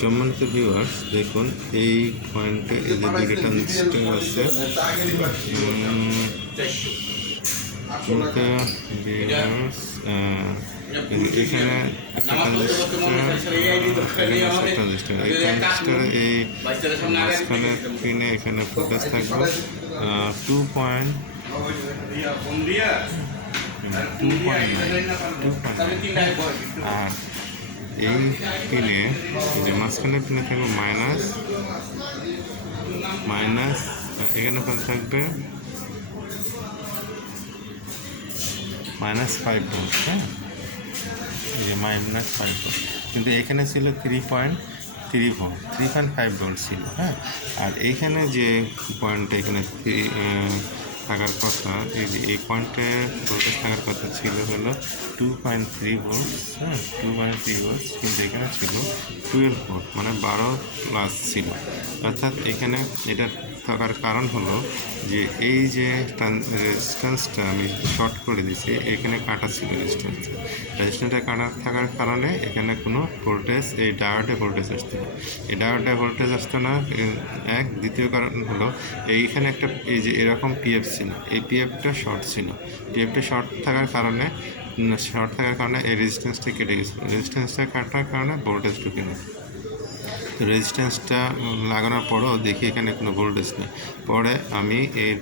সম্মানিত ভিউয়ার্স, দেখুন এই পয়েন্টে এই যে দুটো ট্রানজিস্টর আছে, এখানে একটা ট্রানজিস্টর এই ট্রানজিস্টারে এই মাঝখানে পিনে এখানে ফোকাস থাকবে 2.9 আর এই পিনে যে মাঝখানের পিনে থাকবে মাইনাস এখানে থাকবে -5 ভোল্ট। হ্যাঁ, এই যে -5 ভোল্ট, কিন্তু এখানে ছিল 3.3 ভোল্ট, 3.5 ভোল্ট ছিল। হ্যাঁ, আর এইখানে যে পয়েন্টটা এখানে থাকার কথা, এই যে এই পয়েন্টে ভোল্টেজ থাকার কথা ছিল হলো 2.3 ভোল্ট। হ্যাঁ, 2.3 ভোল্ট, কিন্তু এখানে ছিল 12 ভোল্ট, মানে 12+ ছিল। অর্থাৎ এখানে এটা থাকার কারণ হলো যে এই যে রেজিস্ট্যান্সটা আমি শর্ট করে দিয়েছি, এখানে কাটা ছিল রেজিস্ট্যান্সটা কাটা থাকার কারণে এখানে কোনো ভোল্টেজ, এই ডায়োডে ভোল্টেজ আসতো না। এই ডায়োডে ভোল্টেজ আসতো না এক। দ্বিতীয় কারণ হলো এইখানে একটা এই যে এরকম পিএফ ছিল, এই পিএফটা শর্ট ছিল। পিএফটা শর্ট থাকার কারণে এই রেজিস্ট্যান্সটা কেটে গেছিলো। রেজিস্ট্যান্সটা কাটার কারণে ভোল্টেজ ঢুকে নেই। তো রেজিস্ট্যান্সটা লাগানোর পরেও দেখি এখানে কোনো ভোল্টেজ নেই। পরে আমি এই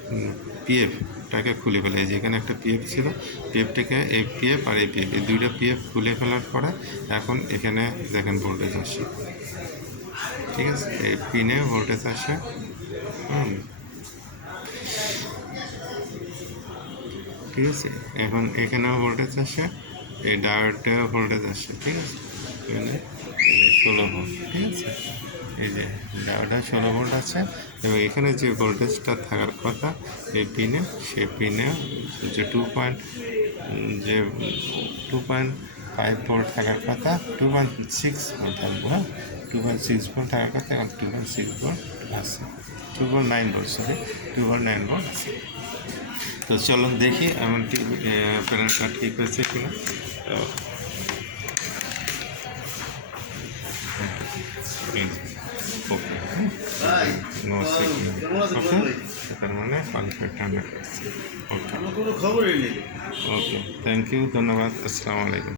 পিএফটাকে খুলে ফেলাই, যেখানে একটা পিএফ ছিল, পিএফটাকে এই পিএফ আর এই পিএফ, এই দুইটা পিএফ খুলে ফেলার পরে এখন এখানে দেখেন ভোল্টেজ আসে। ঠিক আছে, এই পিনে ভোল্টেজ আসে। ঠিক আছে, এখন এখানেও ভোল্টেজ আসে, এই ডায়োডেও ভোল্টেজ আসে। ঠিক আছে, এখানে 16 ভোল্ট। ঠিক আছে, এই যে ডায়োডে 16 ভোল্ট আছে, এবং এখানে যে ভোল্টেজটা থাকার কথা এই পিনে, সেই পিনে যে 2.5 ভোল্ট থাকার কথা, 2.6 ভোল্ট থাকবো। হ্যাঁ, 2.6 ভোল্ট থাকার কথা, এখন 2.6 ভোল্ট আছে, 2.9 ভোল্ট, সরি 2.9 ভোল্ট আছে। তো চলুন দেখি এমনকি প্যানেল কাট ঠিক হয়েছে কিনা। তো ওকে, তার মানে পারফেক্ট 100%। ওকে, থ্যাংক ইউ, ধন্যবাদ, আসসালামু আলাইকুম।